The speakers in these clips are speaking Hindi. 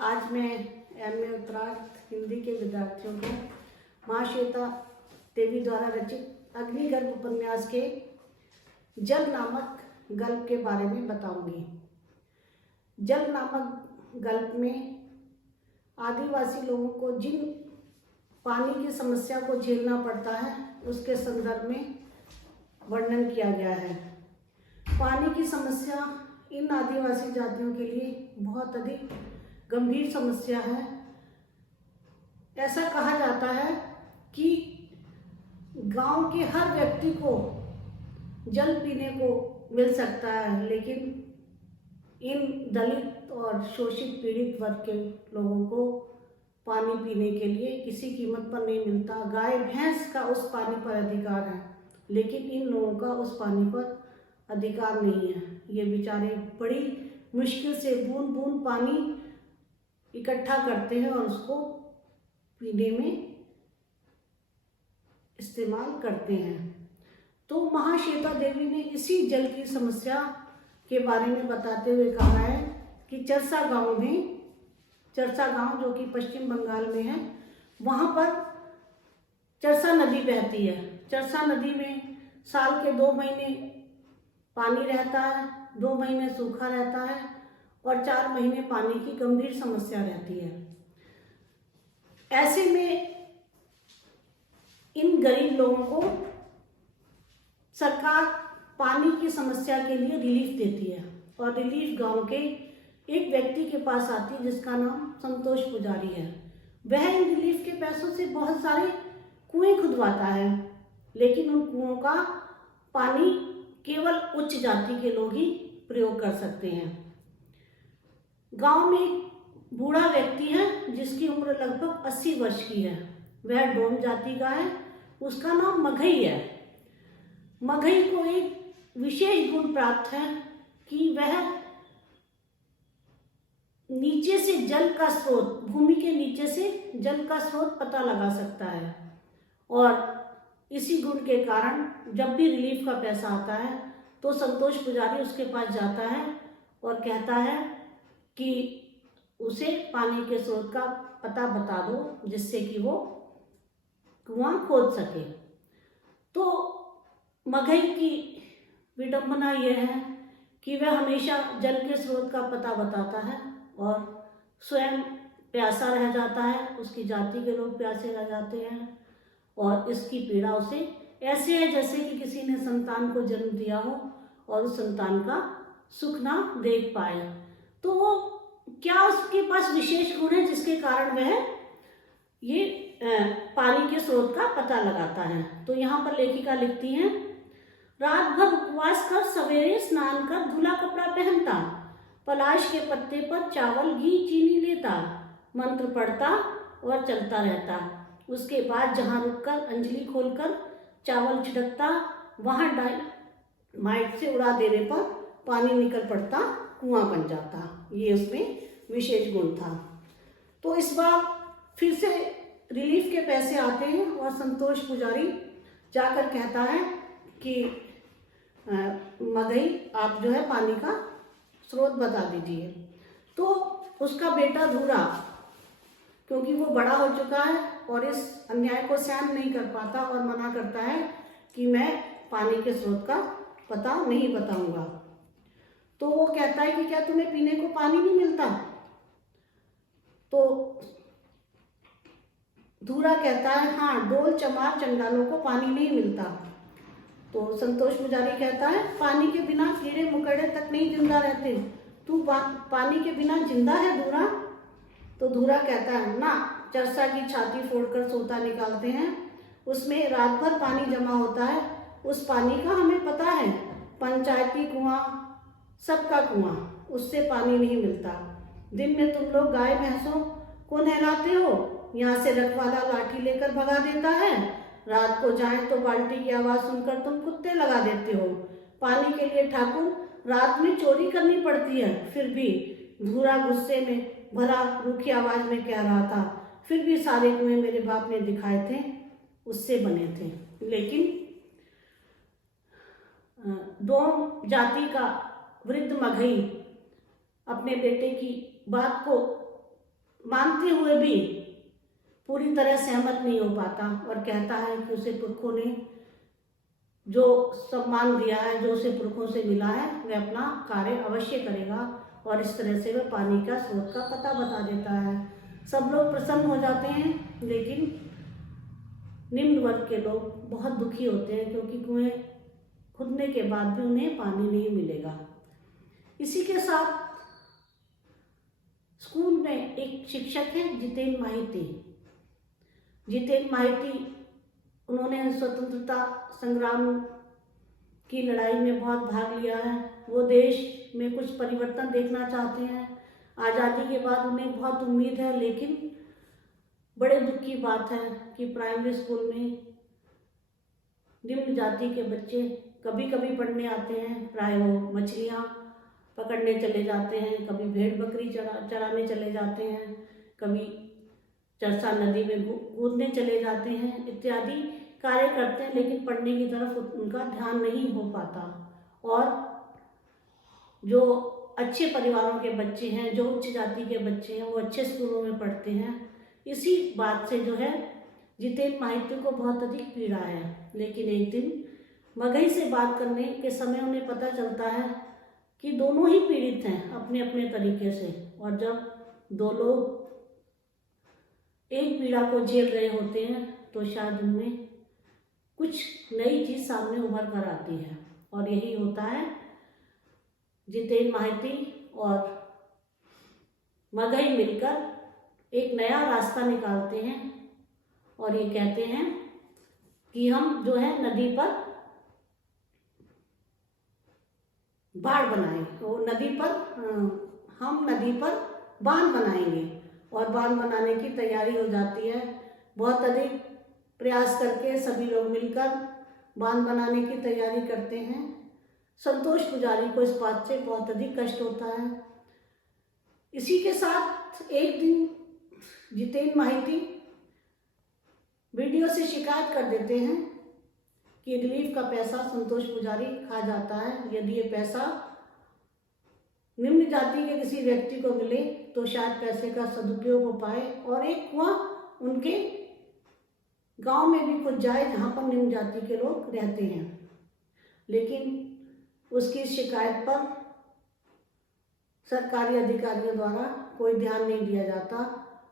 आज मैं एमए उत्तरार्ध हिंदी के विद्यार्थियों को माँ श्वेता देवी द्वारा रचित अग्निगर्भ उपन्यास के जल नामक गल्प के बारे में बताऊंगी। जल नामक गल्प में आदिवासी लोगों को जिन पानी की समस्या को झेलना पड़ता है उसके संदर्भ में वर्णन किया गया है। पानी की समस्या इन आदिवासी जातियों के लिए बहुत अधिक गंभीर समस्या है। ऐसा कहा जाता है कि गांव के हर व्यक्ति को जल पीने को मिल सकता है, लेकिन इन दलित और शोषित पीड़ित वर्ग के लोगों को पानी पीने के लिए किसी कीमत पर नहीं मिलता। गाय भैंस का उस पानी पर अधिकार है, लेकिन इन लोगों का उस पानी पर अधिकार नहीं है। ये बेचारे बड़ी मुश्किल से बूंद बूंद पानी इकट्ठा करते हैं और उसको पीने में इस्तेमाल करते हैं। तो महाश्वेता देवी ने इसी जल की समस्या के बारे में बताते हुए कहा है कि चरसा गांव जो कि पश्चिम बंगाल में है, वहाँ पर चरसा नदी बहती है। चरसा नदी में साल के 2 महीने पानी रहता है, 2 महीने सूखा रहता है और 4 महीने पानी की गंभीर समस्या रहती है। ऐसे में इन गरीब लोगों को सरकार पानी की समस्या के लिए रिलीफ देती है और रिलीफ गांव के एक व्यक्ति के पास आती है जिसका नाम संतोष पुजारी है। वह इन रिलीफ के पैसों से बहुत सारे कुएं खुदवाता है, लेकिन उन कुओं का पानी केवल उच्च जाति के लोग ही प्रयोग कर सकते हैं। गांव में एक बूढ़ा व्यक्ति है जिसकी उम्र लगभग 80 वर्ष की है। वह डोम जाति का है, उसका नाम मघई है। मघई को एक विशेष गुण प्राप्त है कि वह नीचे से जल का स्रोत, भूमि के नीचे से जल का स्रोत पता लगा सकता है और इसी गुण के कारण जब भी रिलीफ का पैसा आता है तो संतोष पुजारी उसके पास जाता है और कहता है कि उसे पानी के स्रोत का पता बता दो जिससे कि वो कुआं खोद सके। तो मघई की विडंबना यह है कि वह हमेशा जल के स्रोत का पता बताता है और स्वयं प्यासा रह जाता है, उसकी जाति के लोग प्यासे रह जाते हैं और इसकी पीड़ा उसे ऐसे है जैसे कि किसी ने संतान को जन्म दिया हो और उस संतान का सुख ना देख पाए। तो वो क्या उसके पास विशेष गुण है जिसके कारण वह ये पानी के स्रोत का पता लगाता है। तो यहाँ पर लेखिका लिखती हैं, रात भर उपवास कर सवेरे स्नान कर धुला कपड़ा पहनता, पलाश के पत्ते पर चावल घी चीनी लेता, मंत्र पढ़ता और चलता रहता। उसके बाद जहाँ रुककर अंजलि खोलकर चावल छिड़कता, वहाँ डायनामाइट से उड़ा देने पर पानी निकल पड़ता, कुआं बन जाता। ये उसमें विशेष गुण था। तो इस बार फिर से रिलीफ के पैसे आते हैं और संतोष पुजारी जाकर कहता है कि मघई आप जो है पानी का स्रोत बता दीजिए। तो उसका बेटा धूरा, क्योंकि वो बड़ा हो चुका है और इस अन्याय को सहन नहीं कर पाता और मना करता है कि मैं पानी के स्रोत का पता नहीं बताऊंगा। तो वो कहता है कि क्या तुम्हें पीने को पानी नहीं मिलता? तो धूरा कहता है, हाँ, डोल चमार चंडालों को पानी नहीं मिलता। तो संतोष पुजारी कहता है, पानी के बिना कीड़े मकोड़े तक नहीं जिंदा रहते, तू पानी के बिना जिंदा है धूरा? तो धूरा कहता है, ना, चरसा की छाती फोड़कर सोता निकालते हैं, उसमें रात भर पानी जमा होता है, उस पानी का हमें पता है, पंचायती कुआं, सबका कुआं, उससे पानी नहीं मिलता। दिन में तुम लोग गाय भैंसों को नहलाते हो, यहाँ से रखवाला लाठी लेकर भगा देता है, रात को जाए तो बाल्टी की आवाज सुनकर तुम कुत्ते लगा देते हो। पानी के लिए ठाकुर रात में चोरी करनी पड़ती है, फिर भी धूरा गुस्से में भरा रूखी आवाज में कह रहा था, फिर भी सारे कुएं मेरे बाप ने दिखाए थे उससे बने थे। लेकिन डोम जाति का वृद्ध मघई अपने बेटे की बात को मानते हुए भी पूरी तरह सहमत नहीं हो पाता और कहता है कि उसे पुरखों ने जो सम्मान दिया है, जो उसे पुरखों से मिला है, वह अपना कार्य अवश्य करेगा और इस तरह से वह पानी का स्रोत का पता बता देता है। सब लोग प्रसन्न हो जाते हैं, लेकिन निम्न वर्ग के लोग बहुत दुखी होते हैं क्योंकि कुएं खुदने के बाद भी उन्हें पानी नहीं मिलेगा। इसी के साथ स्कूल में एक शिक्षक है जितेंद्र माहिती। जितेंद्र माहिती, उन्होंने स्वतंत्रता संग्राम की लड़ाई में बहुत भाग लिया है। वो देश में कुछ परिवर्तन देखना चाहते हैं। आज़ादी के बाद उन्हें बहुत उम्मीद है, लेकिन बड़े दुख की बात है कि प्राइमरी स्कूल में निम्न जाति के बच्चे कभी कभी पढ़ने आते हैं, प्राय वो मछलियाँ पकड़ने चले जाते हैं, कभी भेड़ बकरी चराने चले जाते हैं, कभी चरसा नदी में कूदने चले जाते हैं, इत्यादि कार्य करते हैं, लेकिन पढ़ने की तरफ उनका ध्यान नहीं हो पाता। और जो अच्छे परिवारों के बच्चे हैं, जो उच्च जाति के बच्चे हैं, वो अच्छे स्कूलों में पढ़ते हैं। इसी बात से जो है जितेंद्र माहिती को बहुत अधिक पीड़ा है। लेकिन एक दिन मगही से बात करने के समय उन्हें पता चलता है कि दोनों ही पीड़ित हैं अपने अपने तरीके से, और जब दो लोग एक पीड़ा को झेल रहे होते हैं तो शायद उनमें कुछ नई चीज सामने उभर कर आती है। और यही होता है, जितेंद्र माहिती और मगही मिलकर एक नया रास्ता निकालते हैं और ये कहते हैं कि हम जो है नदी पर बाड़ बनाएं, तो हम नदी पर बांध बनाएंगे। और बांध बनाने की तैयारी हो जाती है। बहुत अधिक प्रयास करके सभी लोग मिलकर बांध बनाने की तैयारी करते हैं। संतोष पुजारी को इस बात से बहुत अधिक कष्ट होता है। इसी के साथ एक दिन जितेंद्र माहिती वीडियो से शिकायत कर देते हैं कि रिलीफ का पैसा संतोष पुजारी खा जाता है। यदि ये पैसा निम्न जाति के किसी व्यक्ति को मिले तो शायद पैसे का सदुपयोग हो पाए और एक कुआं उनके गांव में भी खुद जाए जहां पर निम्न जाति के लोग रहते हैं। लेकिन उसकी शिकायत पर सरकारी अधिकारियों द्वारा कोई ध्यान नहीं दिया जाता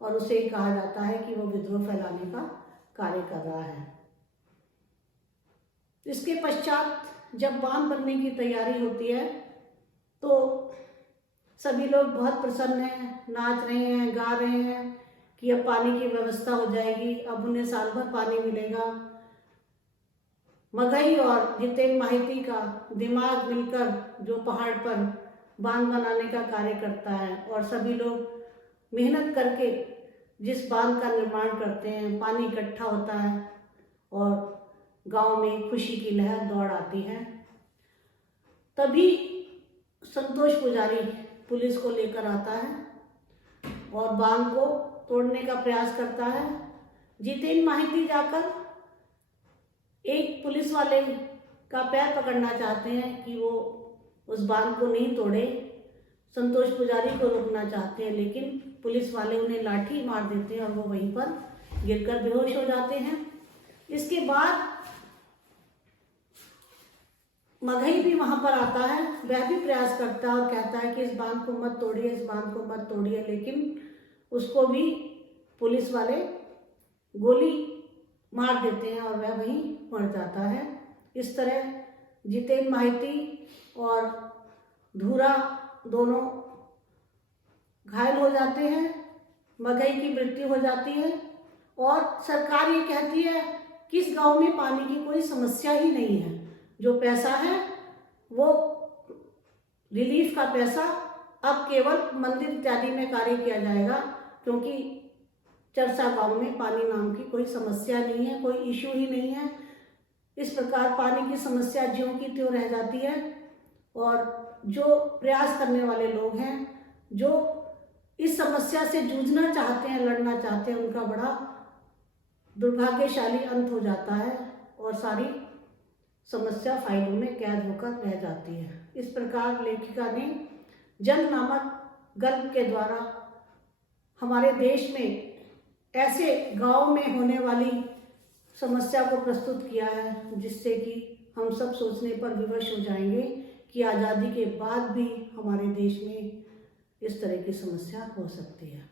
और उसे कहा जाता है कि वो विद्रोह फैलाने का कार्य कर रहा है। इसके पश्चात जब बांध बनने की तैयारी होती है तो सभी लोग बहुत प्रसन्न हैं, नाच रहे हैं, गा रहे हैं कि अब पानी की व्यवस्था हो जाएगी, अब उन्हें साल भर पानी मिलेगा। मगही और जितेंद्र माहिती का दिमाग मिलकर जो पहाड़ पर बांध बनाने का कार्य करता है और सभी लोग मेहनत करके जिस बांध का निर्माण करते हैं, पानी इकट्ठा होता है और गांव में खुशी की लहर दौड़ आती है। तभी संतोष पुजारी पुलिस को लेकर आता है और बांध को तोड़ने का प्रयास करता है। जितेंद्र माहिती जाकर एक पुलिस वाले का पैर पकड़ना चाहते हैं कि वो उस बांध को नहीं तोड़े, संतोष पुजारी को रोकना चाहते हैं, लेकिन पुलिस वाले उन्हें लाठी मार देते हैं और वो वहीं पर गिरकर बेहोश हो जाते हैं। इसके बाद मगही भी वहां पर आता है, वह भी प्रयास करता है और कहता है कि इस बांध को मत तोड़िए, इस बांध को मत तोड़िए, लेकिन उसको भी पुलिस वाले गोली मार देते हैं और वह वहीं मर जाता है। इस तरह जितेंद्र माहिती और धूरा दोनों घायल हो जाते हैं, मगही की मृत्यु हो जाती है और सरकार ये कहती है कि इस गांव में पानी की कोई समस्या ही नहीं है। जो पैसा है वो रिलीफ का पैसा अब केवल मंदिर इत्यादि में कार्य किया जाएगा, क्योंकि चरसा गांव में पानी नाम की कोई समस्या नहीं है, कोई इशू ही नहीं है। इस प्रकार पानी की समस्या ज्यों की त्यों रह जाती है और जो प्रयास करने वाले लोग हैं, जो इस समस्या से जूझना चाहते हैं, लड़ना चाहते हैं, उनका बड़ा दुर्भाग्यशाली अंत हो जाता है और सारी समस्या फाइलों में कैद होकर रह जाती है। इस प्रकार लेखिका ने जल नामक गल्प के द्वारा हमारे देश में ऐसे गांव में होने वाली समस्या को प्रस्तुत किया है जिससे कि हम सब सोचने पर विवश हो जाएंगे कि आज़ादी के बाद भी हमारे देश में इस तरह की समस्या हो सकती है।